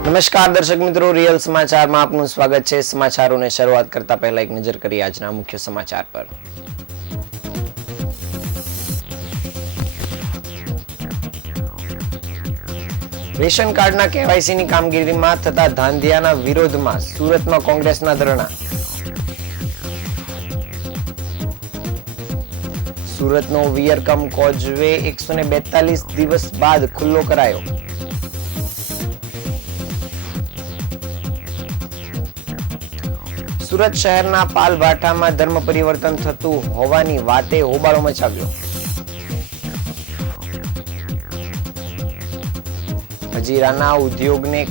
નમસ્કાર દર્શક મિત્રો, રિયલ સમાચારમાં આપનું સ્વાગત છે। સમાચારોને શરૂઆત કરતા પહેલા એક નજર કરીએ આજના મુખ્ય સમાચાર પર। રેશન કાર્ડના કેવાયસીની કામગીરીમાં થતા ધાંધિયાના વિરોધમાં સુરતમાં કોંગ્રેસના ધરણા। સુરતનો વિયરકમ કોઝવે 142 દિવસ બાદ ખુલ્લો કરાયો। સુરત શહેરના પાલભાઠામાં ધર્મ પરિવર્તન થતું હોવાની વાતે હોબાળો મચાવ્યો। હજીરાના ઉદ્યોગને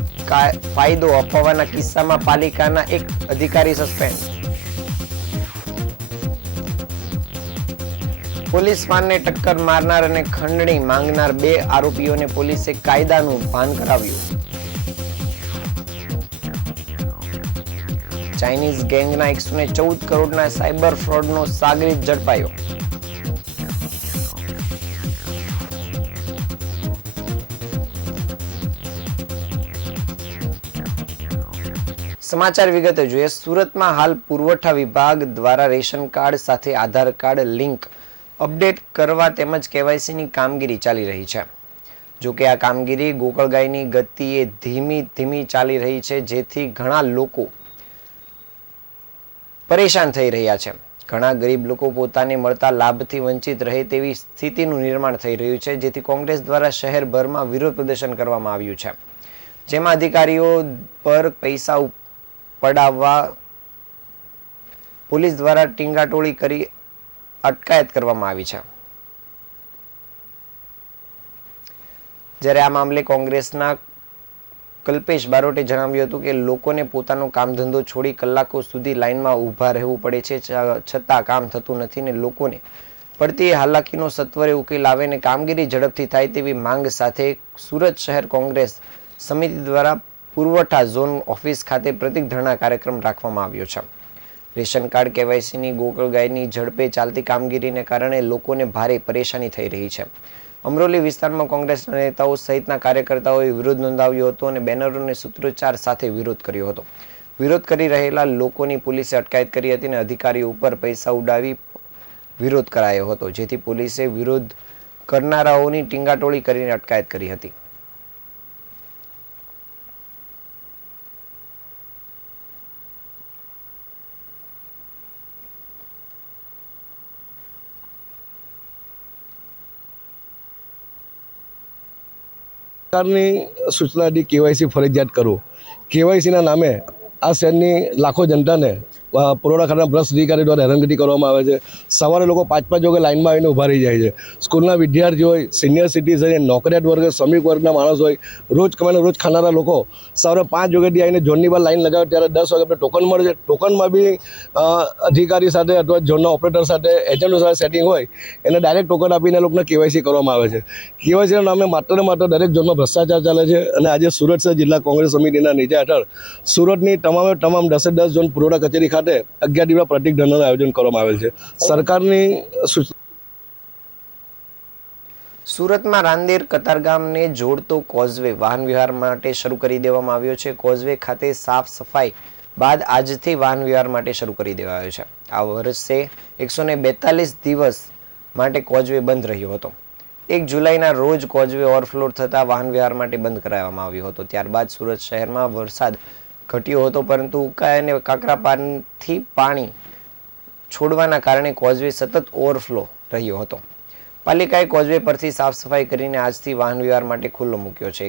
ફાયદો અપાવવાના કિસ્સામાં પાલિકાના એક અધિકારી સસ્પેન્ડ। પોલીસ વાનને ટક્કર મારનાર અને ખંડણી માંગનાર 2 આરોપીઓને પોલીસે કાયદાનું ભાન કરાવ્યું। ચાઇનીઝ ગેંગના 114 કરોડના સાયબર ફ્રોડનો સાગરીત ઝડપાયો। સમાચાર વિગતે જોઈએ। સુરતમાં હાલ પુરવઠા વિભાગ દ્વારા રેશન કાર્ડ સાથે આધાર કાર્ડ લિંક અપડેટ કરવા તેમજ કેવાયસીની કામગીરી ચાલી રહી છે। જોકે આ કામગીરી ગોકળગાયની ગતિએ ધીમી ચાલી રહી છે, જેથી ઘણા લોકો પરેશાન થઈ રહ્યા છે। ઘણા ગરીબ લોકો પોતાને મળતા લાભથી વંચિત રહે તેવી સ્થિતિનું નિર્માણ થઈ રહ્યું છે, જેથી કોંગ્રેસ દ્વારા શહેરભરમાં વિરોધ પ્રદર્શન કરવામાં આવ્યું છે, જેમાં અધિકારીઓ પર પૈસા પડાવવા પોલીસ દ્વારા ટીંગાટોળી કરી અટકાયત કરવામાં આવી છે। જ્યારે આ મામલે કોંગ્રેસના કલ્પેશ બારોટે જણાવ્યું હતું કે લોકોને પોતાનો કામ ધંધો છોડી કલાકો સુધી લાઇનમાં ઊભા રહેવું પડે છે, છતાં કામ થતું નથી ને લોકોને પડતી હાલાકીનો સત્વરે ઉકેલ આવે ને કામગીરી ઝડપથી થાય તેવી માંગ સાથે સુરત શહેર કોંગ્રેસ સમિતિ દ્વારા પુરવઠા ઝોન ઓફિસ ખાતે પ્રતિક ધરણા કાર્યક્રમ રાખવામાં આવ્યો છે। રેશન કાર્ડ કેવાયસીની ગોકળગાયની ઝડપે ચાલતી કામગીરીને કારણે લોકોને ભારે પરેશાની થઈ રહી છે। અમરોલી વિસ્તારમાં કોંગ્રેસના નેતાઓ સહિતના કાર્યકર્તાઓએ વિરોધ નોંધાવ્યો હતો અને બેનરો અને સૂત્રોચ્ચાર સાથે વિરોધ કર્યો હતો। વિરોધ કરી રહેલા લોકોની પોલીસે અટકાયત કરી હતી અને અધિકારીઓ ઉપર પૈસા ઉડાવી વિરોધ કરાયો હતો, જેથી પોલીસે વિરોધ કરનારાઓની ટીંગાટોળી કરીને અટકાયત કરી હતી। સરકારની સૂચનાથી કેવાયસી ફરજિયાત કરવું। કેવાયસીના નામે આ શહેરની લાખો જનતાને પુરવઠા ખાતાના ભ્રષ્ટ અધિકારી દ્વારા હેરાનગતિ કરવામાં આવે છે। સવારે લોકો 5-5 વાગે લાઇનમાં આવીને ઊભા રહી જાય છે। સ્કૂલના વિદ્યાર્થીઓ હોય, સિનિયર સિટીઝન, નોકરિયાત વર્ગ, શ્રમિક વર્ગના માણસ હોય, રોજ કમાઈને રોજ ખાનારા લોકો સવારે 5 વાગ્યાથી આવીને ઝોનની બહાર લાઇન લગાવે ત્યારે 10 વાગે ટોકન મળે છે। ટોકનમાં બી અધિકારી સાથે અથવા ઝોનના ઓપરેટર સાથે એજન્ટો સાથે સેટિંગ હોય એને ડાયરેક્ટ ટોકન આપીને લોકોને કેવાયસી કરવામાં આવે છે। કેવાયસીના નામે માત્ર ને માત્ર દરેક ઝોનમાં ભ્રષ્ટાચાર ચાલે છે અને આજે સુરત શહેર જિલ્લા કોંગ્રેસ સમિતિના નેજા હેઠળ સુરતની તમામ 10 ઝોન પુરવઠા કચેરી ખાતે 11 દિવસના પ્રતિક ધરણાનું આયોજન કરવામાં આવેલ છે। સરકારની સુરતમાં રાંદેર કતારગામને જોડતો કોઝવે વાહન વ્યવહાર માટે શરૂ કરી દેવામાં આવ્યો છે। કોઝવે ખાતે સાફ સફાઈ બાદ આજથી વાહન વ્યવહાર માટે શરૂ કરી દેવાયો છે। આ વર્ષે 142 દિવસ માટે કોઝવે બંધ રહ્યો હતો। 1 જુલાઈના રોજ કોઝવે ઓવરફ્લો થતા વાહન વ્યવહાર માટે બંધ કરાવવામાં આવ્યો હતો। ત્યારબાદ સુરત શહેરમાં વરસાદ ઘટ્યો હતો, પરંતુ ઉકાઈ અને કાકરાપારથી પાણી છોડવાના કારણે કોઝવે સતત ઓવરફ્લો રહ્યો હતો। પાલિકાએ કોઝવે પરથી સાફ સફાઈ કરીને આજથી વાહન વ્યવહાર માટે ખુલ્લો મૂક્યો છે।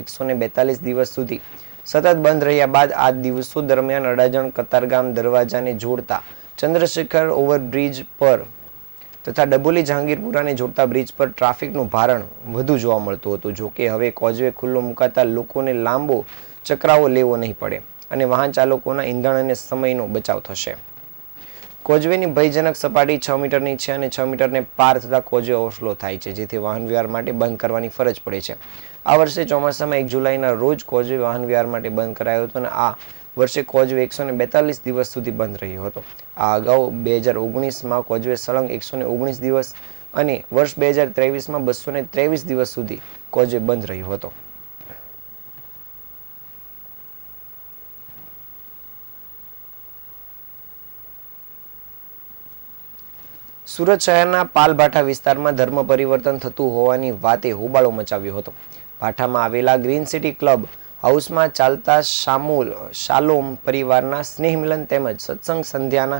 142 દિવસ સુધી સતત બંધ રહ્યા બાદ આ દિવસો દરમિયાન અડાજણ કતારગામ દરવાજાને જોડતા ચંદ્રશેખર ઓવરબ્રિજ પર તથા ડબોલી જહાંગીરપુરાને જોડતા બ્રિજ પર ટ્રાફિકનું ભારણ વધુ જોવા મળતું હતું। જોકે હવે કોઝવે ખુલ્લો મુકાતા લોકોને લાંબો ચકરાવો લેવો નહીં પડે અને વાહન ચાલકોના ઈંધણ અને સમયનો બચાવ થશે। કોઝવેની ભયજનક સપાટી 6 મીટરની છે અને 6 મીટરને પાર થતા કોઝવે ઓવરફ્લો થાય છે, જેથી વાહન વ્યવહાર માટે બંધ કરવાની ફરજ પડે છે। આ વર્ષે ચોમાસામાં 1 જુલાઈના રોજ કોઝવે વાહન વ્યવહાર માટે બંધ કરાયો હતો અને આ વર્ષે કોઝવે 142 દિવસ સુધી બંધ રહ્યો હતો। આ અગાઉ 2019માં કોઝવે સળંગ 119 દિવસ અને વર્ષ 2023માં 223 દિવસ સુધી કોઝવે બંધ રહ્યો હતો। સુરત શહેરના પાલભાઠા વિસ્તારમાં ધર્મ પરિવર્તન થતું હોવાની વાતે હોબાળો મચાવ્યો હતો. ભાઠામાં આવેલા ગ્રીન સિટી ક્લબ હાઉસમાં ચાલતા શાલોમ પરિવારના સ્નેહ મિલન તેમજ સત્સંગ સંધ્યાના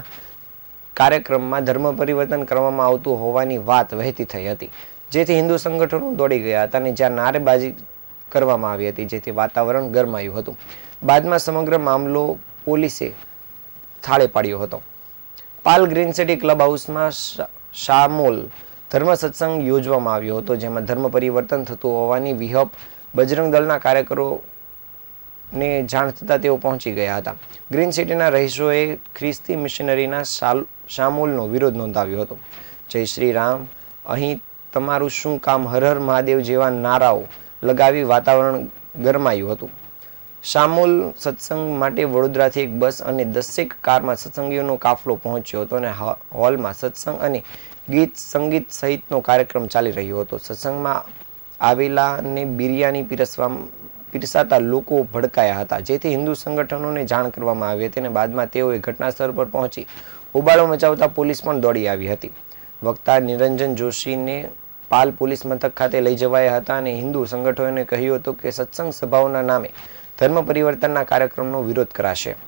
કાર્યક્રમમાં ધર્મ પરિવર્તન કરવામાં આવતું હોવાની વાત વહેતી થઈ હતી, જેથી હિન્દુ સંગઠનો દોડી ગયા હતા અને જ્યાં નારેબાજી કરવામાં આવી હતી, જેથી વાતાવરણ ગરમાયું હતું. બાદમાં સમગ્ર મામલો પોલીસે થાળે પાડ્યો હતો. પાલ ગ્રીન સિટી ક્લબ હાઉસમાં શામોલ ધર્મ સત્સંગ યોજવામાં આવ્યો હતો, જેમાં ધર્મ પરિવર્તન થતું હોવાની વિહપ બજરંગ દળના કાર્યકરોને જાણ થતાં તેઓ પહોંચી ગયા હતા. ગ્રીન સિટીના રહીશોએ ખ્રિસ્તી મિશનરીના શામોલનો વિરોધ નોંધાવ્યો હતો. જય શ્રી રામ, અહીં તમારું શું કામ, હર હર મહાદેવ જેવા નારાઓ લગાવી વાતાવરણ ગરમાયું હતું. શામોલ સત્સંગ માટે વડોદરાથી એક બસ અને 10 કારમાં સત્સંગીઓનો કાફલો પહોંચ્યો હતો અને હોલમાં સત્સંગ અને ગીત સંગીત સહિતનો કાર્યક્રમ ચાલી રહ્યો હતો. સત્સંગમાં આવેલાને બિરયાની પીરસાતા લોકો ભડકાયા હતા, જેથી હિન્દુ સંગઠનોને જાણ કરવામાં આવી હતી અને બાદમાં તેઓએ ઘટના સ્થળ પર પહોંચી હોબાળો મચાવતા પોલીસ પણ દોડી આવી હતી. વક્તા નિરંજન જોશીને પાલ પોલીસ મથક ખાતે લઈ જવાયા હતા અને હિન્દુ સંગઠનોને કહ્યું હતું કે સત્સંગ સભાઓના નામે ધર્મ પરિવર્તનના કાર્યક્રમનો વિરોધ કરાશે.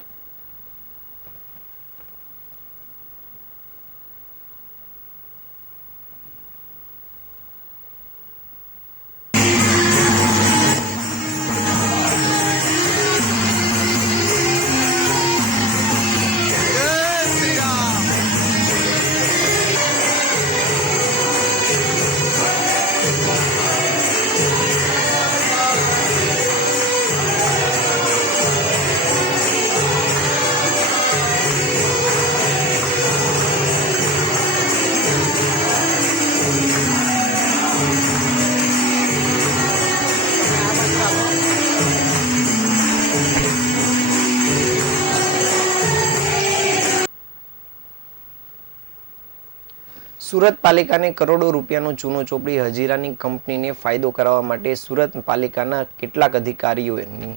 સુરત પાલિકાને કરોડો રૂપિયાનો ચૂનો ચોપડી હજીરાની કંપનીને ફાયદો કરાવવા માટે સુરત પાલિકાના કેટલાક અધિકારીઓની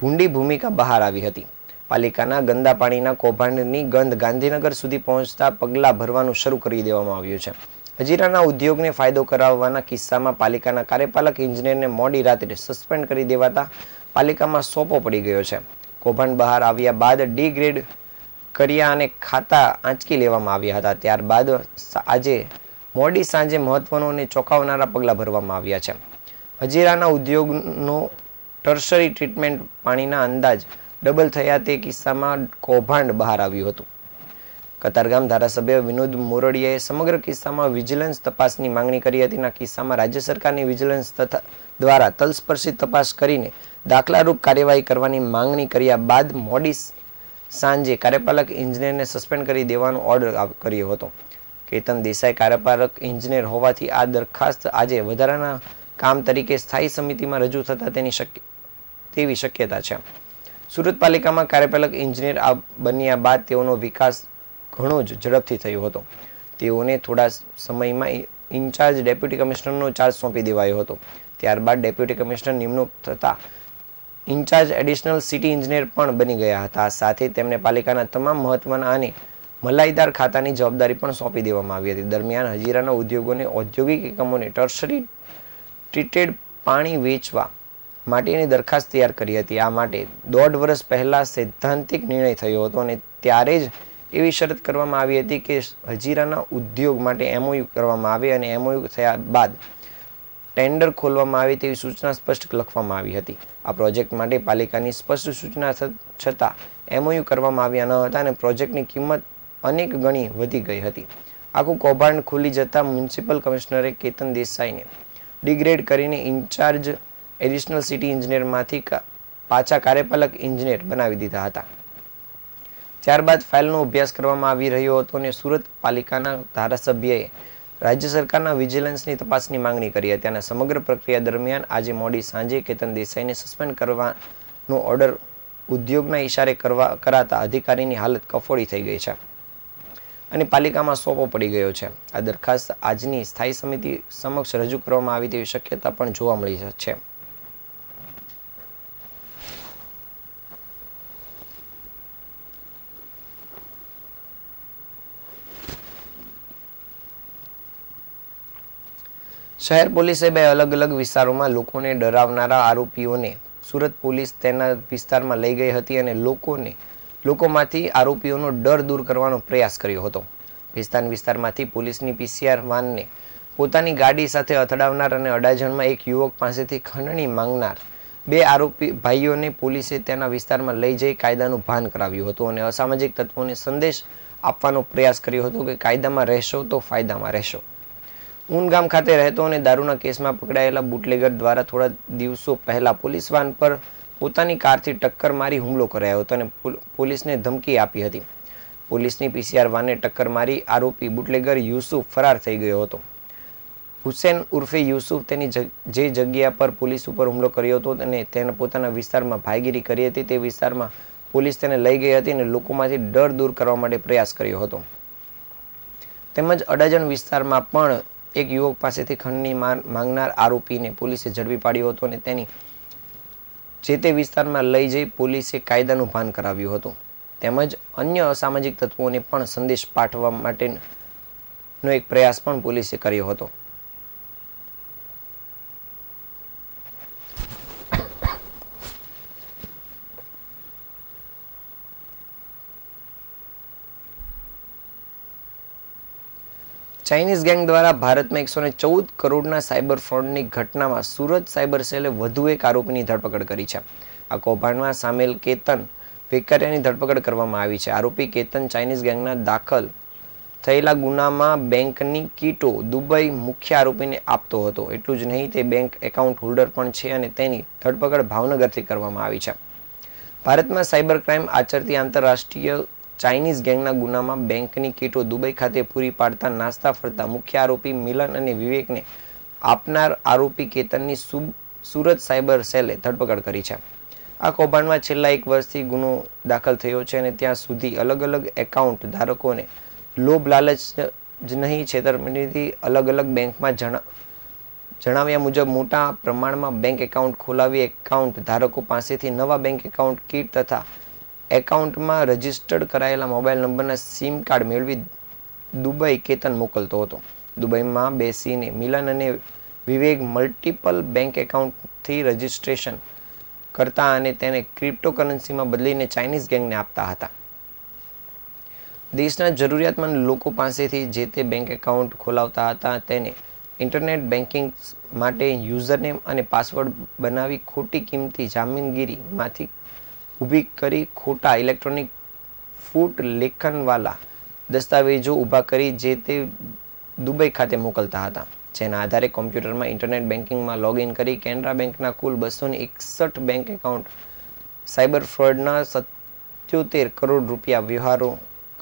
ભૂંડી ભૂમિકા બહાર આવી હતી. પાલિકાના ગંદા પાણીના કૌભાંડની ગંધ ગાંધીનગર સુધી પહોંચતા પગલાં ભરવાનું શરૂ કરી દેવામાં આવ્યું છે. હજીરાના ઉદ્યોગને ફાયદો કરાવવાના કિસ્સામાં પાલિકાના કાર્યપાલક ઇજનેરને મોડી રાત્રે સસ્પેન્ડ કરી દેવાતા પાલિકામાં સોપો પડી ગયો છે. કૌભાંડ બહાર આવ્યા બાદ ડિગ્રેડ કર્યા અને ખાતા આંચકી લેવામાં આવ્યા હતા. ત્યારબાદ આજે મોડી સાંજે મહત્વનો અને ચોંકાવનારા પગલાં ભરવામાં આવ્યા છે. હજીરાના ઉદ્યોગનો ટર્શરી ટ્રીટમેન્ટ પાણીના અંદાજ ડબલ થયા તે કિસ્સામાં કૌભાંડ બહાર આવ્યું હતું. કતારગામ ધારાસભ્ય વિનોદ મોરડિયાએ સમગ્ર કિસ્સામાં વિજિલન્સ તપાસની માંગણી કરી હતી. કિસ્સામાં રાજ્ય સરકારની વિજિલન્સ દ્વારા તલસ્પર્શી તપાસ કરીને દાખલારૂપ કાર્યવાહી કરવાની માંગણી કર્યા બાદ મોડી સાંજે કાર્યપાલક ઇજનેરને સસ્પેન્ડ કરી દેવાનો ઓર્ડર કર્યો હતો. કેતન દેસાઈ કાર્યપાલક ઇજનેર હોવાથી આ દરખાસ્ત આજે વધારાના કામ તરીકે સ્થાયી સમિતિમાં રજૂ થતા તેવી શક્યતા છે. સુરત પાલિકામાં કાર્યપાલક ઇજનેર બન્યા બાદ તેઓનો વિકાસ ઘણો જ ઝડપથી થયો હતો. તેઓને થોડા સમયમાં ઇન્ચાર્જ ડેપ્યુટી કમિશનરનો ચાર્જ સોંપી દેવાયો હતો. ત્યારબાદ ડેપ્યુટી કમિશનર નિમણૂક થતા ઇન્ચાર્જ એડિશનલ સિટી ઇજનેર પણ બની ગયા હતા. સાથે તેમને પાલિકાના તમામ મહત્વના અને મલાઈદાર ખાતાની જવાબદારી પણ સોંપી દેવામાં આવી હતી. દરમિયાન હજીરાના ઉદ્યોગોને ઔદ્યોગિક એકમોને ટર્શરી ટ્રીટેડ પાણી વેચવા માટેની દરખાસ્ત તૈયાર કરી હતી. આ માટે 1.5 વર્ષ પહેલા સૈદ્ધાંતિક નિર્ણય થયો હતો અને ત્યારે જ એવી શરત કરવામાં આવી હતી કે હજીરાના ઉદ્યોગ માટે MOU કરવામાં આવે અને MOU થયા બાદ ટેન્ડર ખોલવામાં આવે તેવી સૂચના સ્પષ્ટ લખવામાં આવી હતી. આ પ્રોજેક્ટ માટે પાલિકાની સ્પષ્ટ સૂચના છતાં MOU કરવામાં આવ્યા ન હતા અને પ્રોજેક્ટની કિંમત અનેક ગણી વધી ગઈ હતી. આખું કૌભાંડ ખુલી જતાં મ્યુનિસિપલ કમિશનરે કેતન દેસાઈને ડિગ્રેડ કરીને ઇન્ચાર્જ એડિશનલ સિટી ઇજનેરમાંથી પાછા કાર્યપાલક ઇજનેર બનાવી દીધા હતા. ત્યારબાદ ફાઇલનો અભ્યાસ કરવામાં આવી રહ્યો હતો અને સુરત પાલિકાના ધારાસભ્યએ રાજ્ય સરકારના વિજિલન્સની તપાસની માંગણી કરી હતી. અને સમગ્ર પ્રક્રિયા દરમિયાન આજે મોડી સાંજે કેતન દેસાઈને સસ્પેન્ડ કરવાનો ઓર્ડર ઉદ્યોગના ઇશારે કરાતા અધિકારીની હાલત કફોડી થઈ ગઈ છે અને પાલિકામાં સોપો પડી ગયો છે. આ દરખાસ્ત આજની સ્થાયી સમિતિ સમક્ષ રજૂ કરવામાં આવી તેવી શક્યતા પણ જોવા મળી છે. શહેર પોલીસે બે અલગ અલગ વિસ્તારોમાં લોકોને ડરાવનારા આરોપીઓને સુરત પોલીસ તેના વિસ્તારમાં લઈ ગઈ હતી અને લોકોમાંથી આરોપીઓનો ડર દૂર કરવાનો પ્રયાસ કર્યો હતો. ભેસ્તાન વિસ્તારમાંથી પોલીસની પીસીઆર વાનને પોતાની ગાડી સાથે અથડાવનાર અને અડાજણમાં એક યુવક પાસેથી ખંડણી માંગનાર બે આરોપી ભાઈઓને પોલીસે તેના વિસ્તારમાં લઈ જઈ કાયદાનું ભાન કરાવ્યું હતું અને અસામાજિક તત્વોને સંદેશ આપવાનો પ્રયાસ કર્યો હતો કે કાયદામાં રહેશો તો ફાયદામાં રહેશો. ઊન ગામ ખાતે રહેતો અને દારૂના કેસમાં પકડાયેલા બુટલેગર દ્વારા થોડા દિવસો પહેલા પોલીસ વાન પર પોતાની કારથી ટક્કર મારી હુમલો કરાયો હતો અને પોલીસને ધમકી આપી હતી. પોલીસની પીસીઆર વાનને ટક્કર મારી આરોપી બુટલેગર યુસુફ ફરાર થઈ ગયો હતો. હુસેન ઉર્ફે યુસુફ તેની જે જગ્યા પર પોલીસ ઉપર હુમલો કર્યો હતો અને તેને પોતાના વિસ્તારમાં ભાઈગીરી કરી હતી તે વિસ્તારમાં પોલીસ તેને લઈ ગઈ હતી અને લોકોમાંથી ડર દૂર કરવા માટે પ્રયાસ કર્યો હતો. તેમજ અડાજણ વિસ્તારમાં પણ એક યુવક પાસેથી ખંડણી માંગનાર આરોપીને પોલીસે ઝડપી પાડ્યો હતો અને તેની જે તે વિસ્તારમાં લઈ જઈ પોલીસે કાયદાનું ભાન કરાવ્યું હતું. તેમજ અન્ય અસામાજિક તત્વોને પણ સંદેશ પાઠવવા માટેનો એક પ્રયાસ પણ પોલીસે કર્યો હતો. ચાઇનીઝ ગેંગ દ્વારા ભારતમાં 114 કરોડના સાયબર ફ્રોડની ઘટનામાં સુરત સાયબર સેલે વધુ એક આરોપીની ધરપકડ કરી છે. આ કૌભાંડમાં સામેલ કેતન વેકરિયાની ધરપકડ કરવામાં આવી છે. આરોપી કેતન ચાઇનીઝ ગેંગના દાખલ થયેલા ગુનામાં બેંકની કીટો દુબઈ મુખ્ય આરોપીને આપતો હતો. એટલું જ નહીં, તે બેંક એકાઉન્ટ હોલ્ડર પણ છે અને તેની ધરપકડ ભાવનગરથી કરવામાં આવી છે. ભારતમાં સાયબર ક્રાઇમ આચરતી આંતરરાષ્ટ્રીય ચાઇનીઝ ગેંગના ગુનામાં બેંકની કીટો દુબઈ ખાતે પૂરી પાડતા નાસ્તા ફરતા મુખ્ય આરોપી મિલન અને વિવેકને આપનાર આરોપી કેતનની સુરત સાયબર સેલે ધરપકડ કરી છે. આ કૌભાંડમાં છેલ્લા 1 વર્ષથી ગુનો દાખલ થયો છે અને ત્યાં સુધી અલગ અલગ એકાઉન્ટ ધારકોને લોભ લાલચ જ નહીં, છેતરપિંડીથી અલગ અલગ બેંકમાં જણાવ્યા મુજબ મોટા પ્રમાણમાં બેંક એકાઉન્ટ ખોલાવી એકાઉન્ટ ધારકો પાસેથી નવા બેંક એકાઉન્ટ કીટ તથા એકાઉન્ટમાં રજિસ્ટર્ડ કરાયેલા મોબાઈલ નંબરના સિમ કાર્ડ મેળવી દુબઈ કેતન મોકલતો હતો. દુબઈમાં બેસીને મિલન અને વિવેક મલ્ટિપલ બેંક એકાઉન્ટથી રજિસ્ટ્રેશન કરતા અને તેને ક્રિપ્ટોકરન્સીમાં બદલીને ચાઇનીઝ ગેંગને આપતા હતા. દેશના જરૂરિયાતમંદ લોકો પાસેથી જે તે બેંક એકાઉન્ટ ખોલાવતા હતા. તેને ઇન્ટરનેટ બેન્કિંગ માટે યુઝરનેમ અને પાસવર્ડ બનાવી ખોટી કિંમતી જામીનગીરીમાંથી ઊભી કરી ખોટા ઇલેક્ટ્રોનિક ફૂટ લેખનવાલા દસ્તાવેજો ઊભા કરી જે તે દુબઈ ખાતે મોકલતા હતા. જેના આધારે કોમ્પ્યુટરમાં ઇન્ટરનેટ બેન્કિંગમાં લોગિન કરી કેનરા બેંકના કુલ 261 બેંક એકાઉન્ટ સાયબર ફ્રોડના 77 કરોડ રૂપિયા વ્યવહારો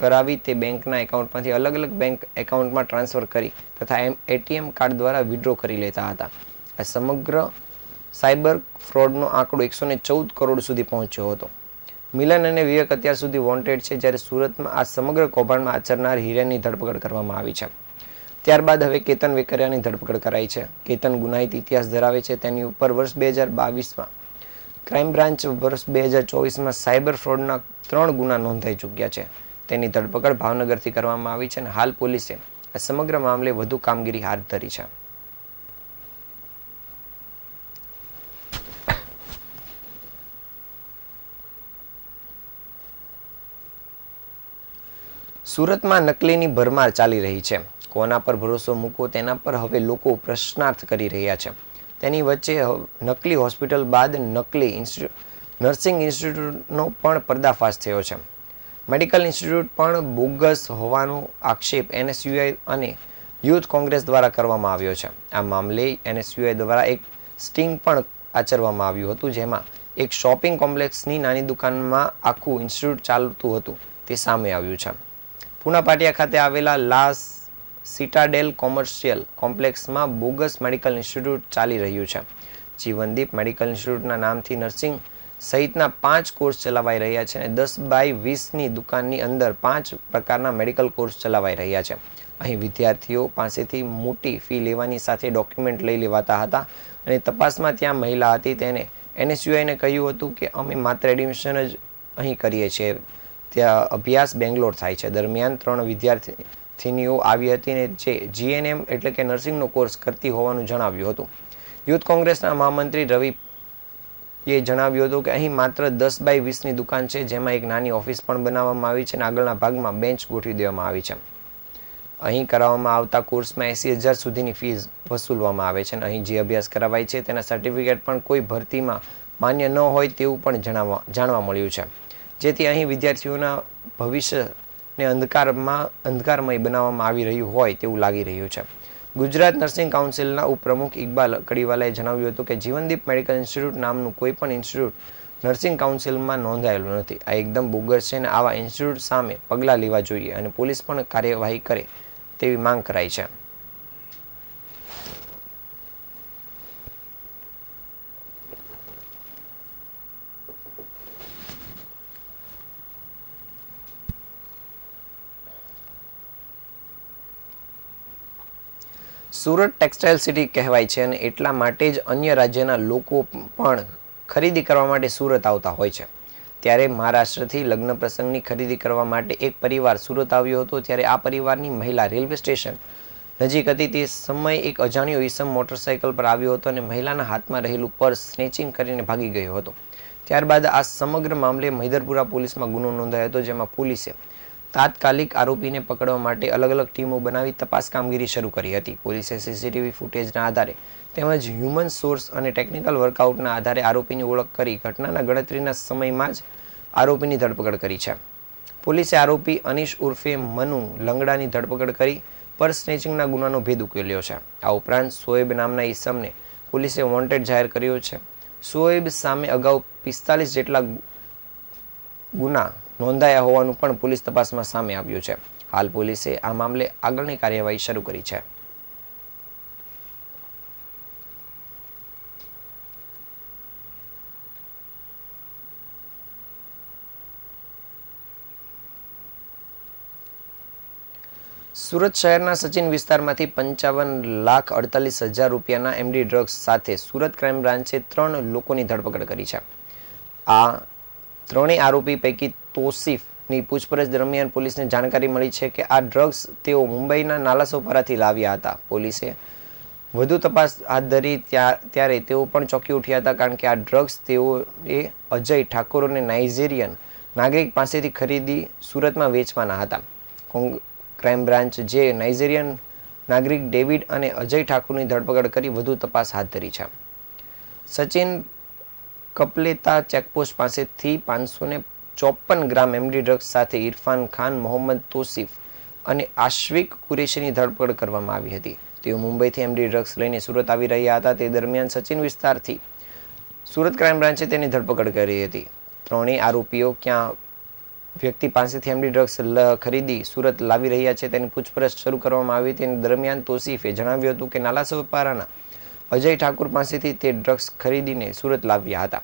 કરાવી તે બેંકના એકાઉન્ટમાંથી અલગ અલગ બેંક એકાઉન્ટમાં ટ્રાન્સફર કરી તથા એટીએમ કાર્ડ દ્વારા વિડ્રો કરી લેતા હતા. આ સમગ્ર સાયબર ફ્રોડનો આંકડો 114 કરોડ સુધી પહોંચ્યો હતો. મિલન અને વિવેક અત્યાર સુધી વોન્ટેડ છે, જ્યારે સુરતમાં આ સમગ્ર કૌભાંડમાં આચરનાર હિરેનની ધરપકડ કરવામાં આવી છે. ત્યારબાદ હવે કેતન વેકરિયાની ધરપકડ કરાઈ છે. કેતન ગુનાહિત ઇતિહાસ ધરાવે છે. તેની ઉપર વર્ષ 2022માં ક્રાઇમ બ્રાન્ચ વર્ષ 2024માં સાયબર ફ્રોડના 3 ગુના નોંધાઈ ચૂક્યા છે. તેની ધરપકડ ભાવનગરથી કરવામાં આવી છે અને હાલ પોલીસે આ સમગ્ર મામલે વધુ કામગીરી હાથ ધરી છે. સુરતમાં નકલીની ભરમાર ચાલી રહી છે. કોના પર ભરોસો મૂકો તેના પર હવે લોકો પ્રશ્નાર્થ કરી રહ્યા છે. તેની વચ્ચે નકલી હોસ્પિટલ બાદ નકલી નર્સિંગ ઇન્સ્ટિટ્યૂટનો પણ પર્દાફાશ થયો છે. મેડિકલ ઇન્સ્ટિટ્યૂટ પણ બોગસ હોવાનો આક્ષેપ NSUI અને યુથ કોંગ્રેસ દ્વારા કરવામાં આવ્યો છે. આ મામલે NSUI દ્વારા એક સ્ટિંગ પણ આચરવામાં આવ્યું હતું, જેમાં એક શોપિંગ કોમ્પ્લેક્સની નાની દુકાનમાં આખું ઇન્સ્ટિટ્યૂટ ચાલતું હતું તે સામે આવ્યું છે. પૂના પાટિયા ખાતે આવેલા લાસ સિટાડેલ કોમર્શિયલ કોમ્પ્લેક્સમાં બોગસ મેડિકલ ઇન્સ્ટિટ્યૂટ ચાલી રહ્યું છે. જીવનદીપ મેડિકલ ઇન્સ્ટિટ્યૂટના નામથી નર્સિંગ સહિતના 5 કોર્સ ચલાવાઈ રહ્યા છે અને 10x20ની દુકાનની અંદર 5 પ્રકારના મેડિકલ કોર્સ ચલાવાઈ રહ્યા છે. અહીં વિદ્યાર્થીઓ પાસેથી મોટી ફી લેવાની સાથે ડોક્યુમેન્ટ લઈ લેવાતા હતા અને તપાસમાં ત્યાં મહિલા હતી. તેને NSUIને કહ્યું હતું કે અમે માત્ર એડમિશન જ અહીં કરીએ છીએ, ત્યાં અભ્યાસ બેંગ્લોર થાય છે. દરમિયાન 3 વિદ્યાર્થીનીઓ આવી હતી ને જે જીએનએમ એટલે કે નર્સિંગનો કોર્સ કરતી હોવાનું જણાવ્યું હતું. યુથ કોંગ્રેસના મહામંત્રી રવિ એ જણાવ્યું હતું કે અહીં માત્ર 10 બાય 20ની દુકાન છે, જેમાં એક નાની ઓફિસ પણ બનાવવામાં આવી છે અને આગળના ભાગમાં બેન્ચ ગોઠવી દેવામાં આવી છે. અહીં કરાવવામાં આવતા કોર્સમાં 80,000 સુધીની ફીસ વસૂલવામાં આવે છે અને અહીં જે અભ્યાસ કરાવાય છે તેના સર્ટિફિકેટ પણ કોઈ ભરતીમાં માન્ય ન હોય તેવું પણ જાણવા મળ્યું છે, જેથી અહીં વિદ્યાર્થીઓના ભવિષ્યને અંધકારમય બનાવવામાં આવી રહ્યું હોય તેવું લાગી રહ્યું છે. ગુજરાત નર્સિંગ કાઉન્સિલના ઉપપ્રમુખ ઇકબાલ કડીવાલાએ જણાવ્યું હતું કે જીવનદીપ મેડિકલ ઇન્સ્ટિટ્યૂટ નામનું કોઈ પણ ઇન્સ્ટિટ્યૂટ નર્સિંગ કાઉન્સિલમાં નોંધાયેલું નથી. આ એકદમ બોગસ છે અને આવા ઇન્સ્ટિટ્યૂટ સામે પગલાં લેવા જોઈએ અને પોલીસ પણ કાર્યવાહી કરે તેવી માંગ કરાઈ છે. સુરત ટેક્સટાઇલ સિટી કહેવાય છે અને એટલા માટે જ અન્ય રાજ્યના લોકો પણ ખરીદી કરવા માટે સુરત આવતા હોય છે. ત્યારે મહારાષ્ટ્રથી લગ્ન પ્રસંગની ખરીદી કરવા માટે એક પરિવાર સુરત આવ્યો હતો. ત્યારે આ પરિવારની મહિલા રેલવે સ્ટેશન નજીક હતી તે સમયે એક અજાણ્યો ઈસમ મોટરસાઇકલ પર આવ્યો હતો અને મહિલાના હાથમાં રહેલું પર્સ સ્નેચિંગ કરીને ભાગી ગયો હતો. ત્યારબાદ આ સમગ્ર મામલે મહિધરપુરા પોલીસમાં ગુનો નોંધાયો હતો, જેમાં પોલીસે તાત્કાલિક આરોપીને પકડવા માટે અલગ અલગ ટીમો બનાવી તપાસ કામગીરી શરૂ કરી હતી. પોલીસે સીસીટીવી ફૂટેજના આધારે તેમજ હ્યુમન સોર્સ અને ટેકનિકલ વર્કઆઉટના આધારે આરોપીની ઓળખ કરી ઘટનાના ગણતરીના સમયમાં જ આરોપીની ધરપકડ કરી છે. પોલીસે આરોપી અનીશ ઉર્ફે મનુ લંગડાની ધરપકડ કરી પર્સ સ્નેચિંગના ગુનાનો ભેદ ઉકેલ્યો છે. આ ઉપરાંત શોએબ નામના ઈસમને પોલીસે વોન્ટેડ જાહેર કર્યો છે. શોએબ સામે અગાઉ 45 જેટલા ગુના નોંધાયા હોવાનું પણ પોલીસ તપાસમાં સામે આવ્યું છે. હાલ પોલીસે આ મામલે આગળની કાર્યવાહી શરૂ કરી છે. સુરત શહેરના સચિન વિસ્તારમાંથી 55,48,000 રૂપિયાના એમડી ડ્રગ્સ સાથે સુરત ક્રાઇમ બ્રાન્ચે 3 લોકોની ધરપકડ કરી છે. આ ત્રણેય આરોપી પૈકી તોસીફની પૂછપરછ દરમિયાન પોલીસને જાણકારી મળી છે કે આ ડ્રગ્સ તેઓ મુંબઈના નાલાસોપારાથી લાવ્યા હતા. પોલીસે વધુ તપાસ હાથ ધરી ત્યારે તેઓ પણ ચોંકી ઉઠ્યા હતા, કારણ કે આ ડ્રગ્સ તેઓએ અજય ઠાકોર અને નાઇજેરિયન નાગરિક પાસેથી ખરીદી સુરતમાં વેચવાના હતા. ક્રાઇમ બ્રાન્ચ જે નાઇજેરિયન નાગરિક ડેવિડ અને અજય ઠાકુરની ધરપકડ કરી વધુ તપાસ હાથ ધરી છે. સચિન કપલેતા ચેકપોસ્ટ પાસેથી 554 ગ્રામ એમડી ડ્રગ્સ સાથે ઇરફાન ખાન, મોહમ્મદ તોસીફ અને આશ્વિક કુરેશીની ધરપકડ કરવામાં આવી હતી. તેઓ મુંબઈથી એમડી ડ્રગ્સ લઈને સુરત આવી રહ્યા હતા. તે દરમિયાન સચિન વિસ્તારથી સુરત ક્રાઇમ બ્રાન્ચે તેની ધરપકડ કરી હતી. ત્રણેય આરોપીઓ ક્યાં વ્યક્તિ પાસેથી એમડી ડ્રગ્સ ખરીદી સુરત લાવી રહ્યા છે તેની પૂછપરછ શરૂ કરવામાં આવી હતી. દરમિયાન તોસીફે જણાવ્યું હતું કે નાલાસોપારાના અજય ઠાકુર પાસેથી તે ડ્રગ્સ ખરીદીને સુરત લાવ્યા હતા.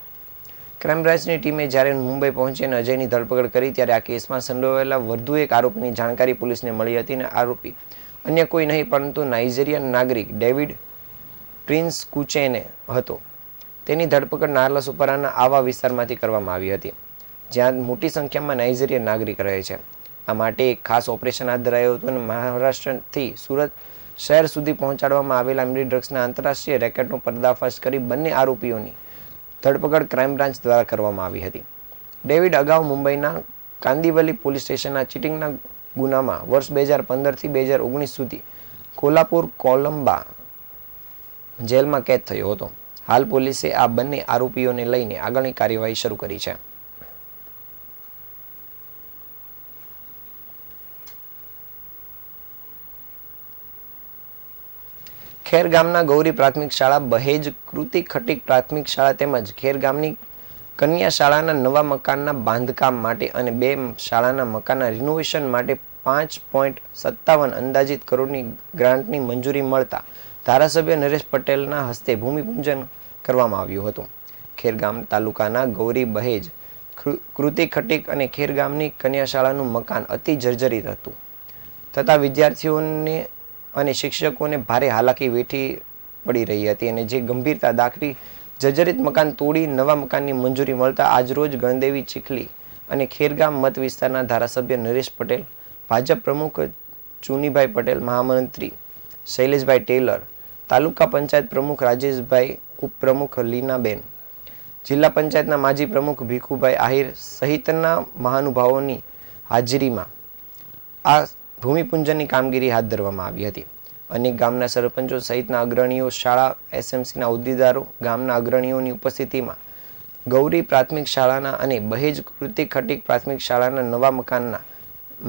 ક્રાઇમ બ્રાન્ચની ટીમે જ્યારે મુંબઈ પહોંચી અને અજયની ધરપકડ કરી ત્યારે આ કેસમાં સંડોવાયેલા વધુ એક આરોપીની જાણકારી પોલીસને મળી હતી અને આરોપી અન્ય કોઈ નહીં પરંતુ નાઇજેરિયન નાગરિક ડેવિડ પ્રિન્સ કુચેને હતો. તેની ધરપકડ નાલાસોપારાના આવા વિસ્તારમાંથી કરવામાં આવી હતી, જ્યાં મોટી સંખ્યામાં નાઇજેરિયન નાગરિક રહે છે. આ માટે એક ખાસ ઓપરેશન હાથ ધરાયું હતું અને મહારાષ્ટ્રથી સુરત શહેર સુધી પહોંચાડવામાં આવેલા એમડી ડ્રગ્સના આંતરરાષ્ટ્રીય રેકેટનો પર્દાફાશ કરી બંને આરોપીઓની ધરપકડ ક્રાઇમ બ્રાન્ચ દ્વારા કરવામાં આવી હતી. ડેવિડ અગાઉ મુંબઈના કાંદિવલી પોલીસ સ્ટેશનના ચીટિંગના ગુનામાં વર્ષ 2015થી 2019 સુધી કોલ્હાપુર કોલંબા જેલમાં કેદ થયો હતો. હાલ પોલીસે આ બંને આરોપીઓને લઈને આગળની કાર્યવાહી શરૂ કરી છે. ખેર ગામના ગૌરી પ્રાથમિક શાળા, બહેજ કૃતિ ખટીક પ્રાથમિક શાળા તેમજ ખેર ગામની કન્યા શાળાના નવા મકાનના બાંધકામ માટે અને 2 શાળાના મકાનના રિનોવેશન માટે 5.57 અંદાજિત કરોડની ગ્રાન્ટની મંજૂરી મળતા ધારાસભ્ય નરેશ પટેલના હસ્તે ભૂમિપૂજન કરવામાં આવ્યું હતું. ખેરગામ તાલુકાના ગૌરી, બહેજ કૃતિ ખટીક અને ખેર ગામની કન્યા શાળાનું મકાન અતિ જર્જરિત હતું તથા વિદ્યાર્થીઓને અને શિક્ષકોને ભારે હાલાકી વેઠી પડી રહી હતી અને જે ગંભીરતા દાખવી જર્જરિત મકાન તોડી નવા મકાનની મંજૂરી મળતા આજરોજ ગણદેવી, ચીખલી અને ખેરગામ મત વિસ્તારના ધારાસભ્ય નરેશ પટેલ, ભાજપ પ્રમુખ ચુનીભાઈ પટેલ, મહામંત્રી શૈલેષભાઈ ટેલર, તાલુકા પંચાયત પ્રમુખ રાજેશભાઈ, ઉપપ્રમુખ લીનાબેન, જિલ્લા પંચાયતના માજી પ્રમુખ ભીખુભાઈ આહિર સહિતના મહાનુભાવોની હાજરીમાં આ ભૂમિપૂજનની કામગીરી હાથ ધરવામાં આવી હતી. અનેક ગામના સરપંચો સહિતના અગ્રણીઓ, શાળા એસએમસીના હોદ્દેદારો, ગામના અગ્રણીઓની ઉપસ્થિતિમાં ગૌરી પ્રાથમિક શાળાના અને બહેજ કૃતિ ખટીક પ્રાથમિક શાળાના નવા મકાનના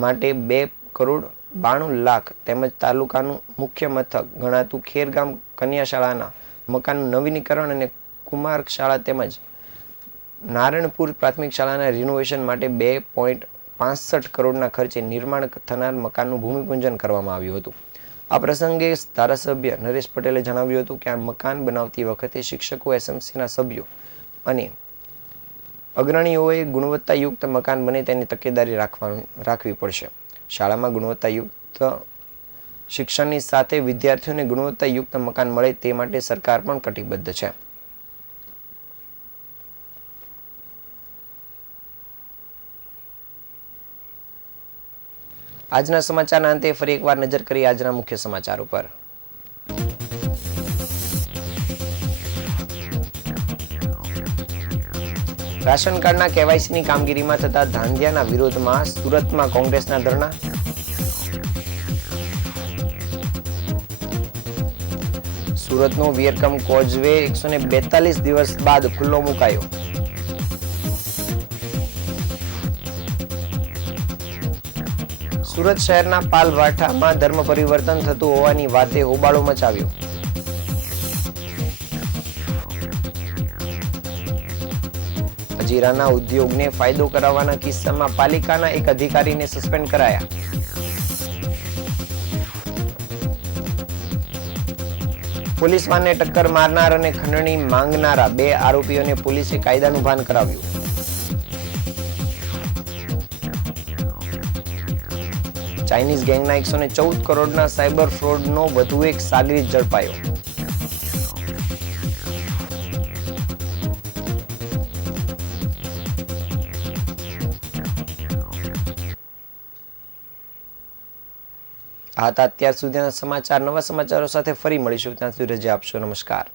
માટે 2,92,00,000 તેમજ તાલુકાનું મુખ્ય મથક ગણાતું ખેરગામ કન્યા શાળાના મકાનનું નવીનીકરણ અને કુમાર શાળા તેમજ નારણપુર પ્રાથમિક શાળાના રિનોવેશન માટે 2.65 કરોડના ખર્ચે નિર્માણ થનાર મકાનનું ભૂમિપૂજન કરવામાં આવ્યું હતું. આ પ્રસંગે ધારાસભ્ય નરેશ પટેલે જણાવ્યું હતું કે આ મકાન બનાવતી વખતે શિક્ષકો, એસએમસીના સભ્યો અને અગ્રણીઓએ ગુણવત્તાયુક્ત મકાન બને તેની તકેદારી રાખવી પડશે. શાળામાં ગુણવત્તાયુક્ત શિક્ષણની સાથે વિદ્યાર્થીઓને ગુણવત્તાયુક્ત મકાન મળે તે માટે સરકાર પણ કટિબદ્ધ છે. આજના સમાચારના અંતે ફરી એકવાર નજર કરી આજના મુખ્ય સમાચાર ઉપર. રાશન કાર્ડના કેવાયસીની કામગીરીમાં થતા ધાંધિયાના વિરોધમાં સુરતમાં કોંગ્રેસના ધરણા. સુરતનો વિયરકમ કોઝવે 142 દિવસ બાદ ખુલ્લો મુકાયો. સુરત શહેરના પાલવાઠામાં ધર્મ પરિવર્તન થતું હોવાની વાતે હોબાળો મચાવ્યો. હજીરાના ઉદ્યોગને ફાયદો કરાવવાના કિસ્સામાં પાલિકાના એક અધિકારીને સસ્પેન્ડ કરાયા. પોલીસ વાનને ટક્કર મારનાર અને ખંડણી માંગનારા 2 આરોપીઓને પોલીસે કાયદાનું ભાન કરાવ્યું. ચાઇનીઝ ગેંગના 114 કરોડના સાયબર ફ્રોડનો વધુ એક સાગરીત ઝડપાયો. આ હતા અત્યાર સુધીના સમાચાર. નવા સમાચારો સાથે ફરી મળીશું. ત્યાં સુધી રજા આપશો. નમસ્કાર.